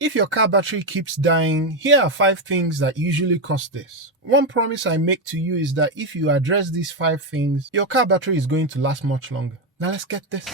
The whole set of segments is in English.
If your car battery keeps dying, here are 5 things that usually cause this. One promise I make to you is that if you address these 5 things, your car battery is going to last much longer. Now let's get this.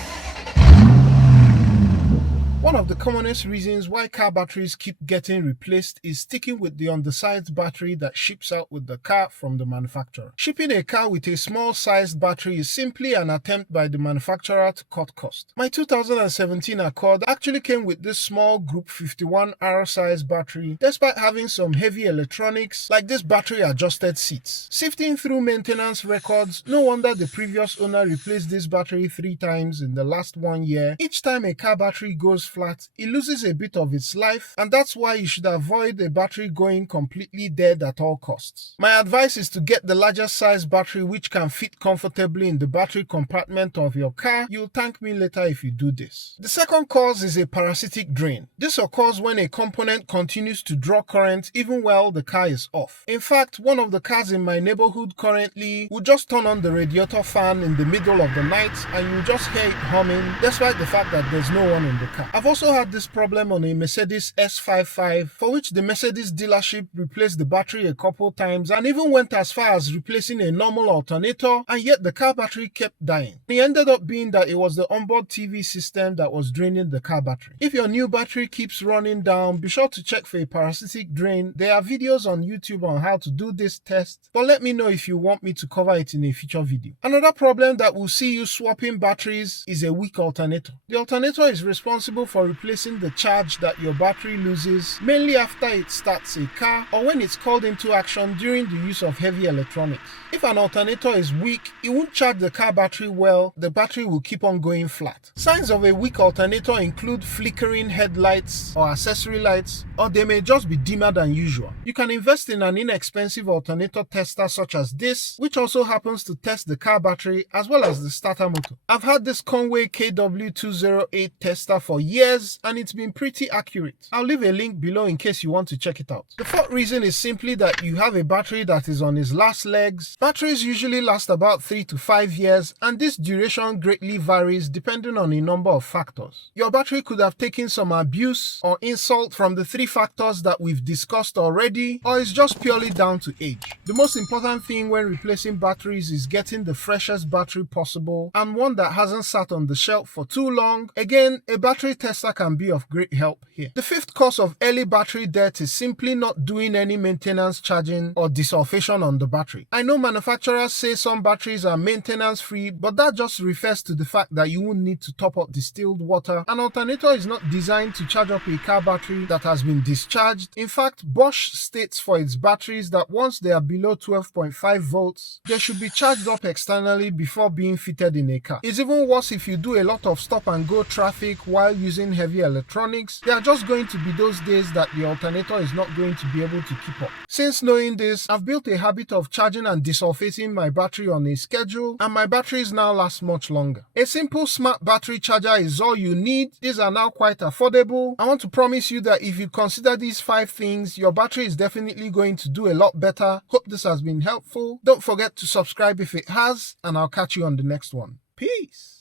One of the commonest reasons why car batteries keep getting replaced is sticking with the undersized battery that ships out with the car from the manufacturer. Shipping a car with a small-sized battery is simply an attempt by the manufacturer to cut cost. My 2017 Accord actually came with this small Group 51R size battery, despite having some heavy electronics like this battery-adjusted seats. Sifting through maintenance records, no wonder the previous owner replaced this battery 3 times in the last 1 year. Each time a car battery goes flat, it loses a bit of its life, and that's why you should avoid a battery going completely dead at all costs. My advice is to get the larger size battery which can fit comfortably in the battery compartment of your car. You'll thank me later if you do this. The second cause is a parasitic drain. This occurs when a component continues to draw current even while the car is off. In fact, one of the cars in my neighborhood currently will just turn on the radiator fan in the middle of the night and you just hear it humming despite the fact that there's no one in the car. I've also had this problem on a Mercedes S55, for which the Mercedes dealership replaced the battery a couple times and even went as far as replacing a normal alternator, and yet the car battery kept dying. It ended up being that it was the onboard TV system that was draining the car battery. If your new battery keeps running down, be sure to check for a parasitic drain. There are videos on YouTube on how to do this test, but let me know if you want me to cover it in a future video. Another problem that will see you swapping batteries is a weak alternator. The alternator is responsible for replacing the charge that your battery loses, mainly after it starts a car or when it's called into action during the use of heavy electronics. If an alternator is weak, it won't charge the car battery well, the battery will keep on going flat. Signs of a weak alternator include flickering headlights or accessory lights, or they may just be dimmer than usual. You can invest in an inexpensive alternator tester such as this, which also happens to test the car battery as well as the starter motor. I've had this Conway KW208 tester for years and it's been pretty accurate. I'll leave a link below in case you want to check it out. The fourth reason is simply that you have a battery that is on its last legs. Batteries usually last about 3 to 5 years, and this duration greatly varies depending on a number of factors. Your battery could have taken some abuse or insult from the 3 factors that we've discussed already, or it's just purely down to age. The most important thing when replacing batteries is getting the freshest battery possible and one that hasn't sat on the shelf for too long. Again, a battery tester can be of great help here. The fifth cause of early battery death is simply not doing any maintenance charging or desulfation on the battery. I know manufacturers say some batteries are maintenance free, but that just refers to the fact that you won't need to top up distilled water. An alternator is not designed to charge up a car battery that has been discharged. In fact, Bosch states for its batteries that once they are below 12.5 volts, they should be charged up externally before being fitted in a car. It's even worse if you do a lot of stop and go traffic while using heavy electronics. There are just going to be those days that the alternator is not going to be able to keep up. Since knowing this, I've built a habit of charging and desulfating my battery on a schedule, and my batteries now last much longer. A simple smart battery charger is all you need. These are now quite affordable. I want to promise you that if you consider these 5 things, your battery is definitely going to do a lot better. Hope this has been helpful. Don't forget to subscribe if it has, and I'll catch you on the next one. Peace!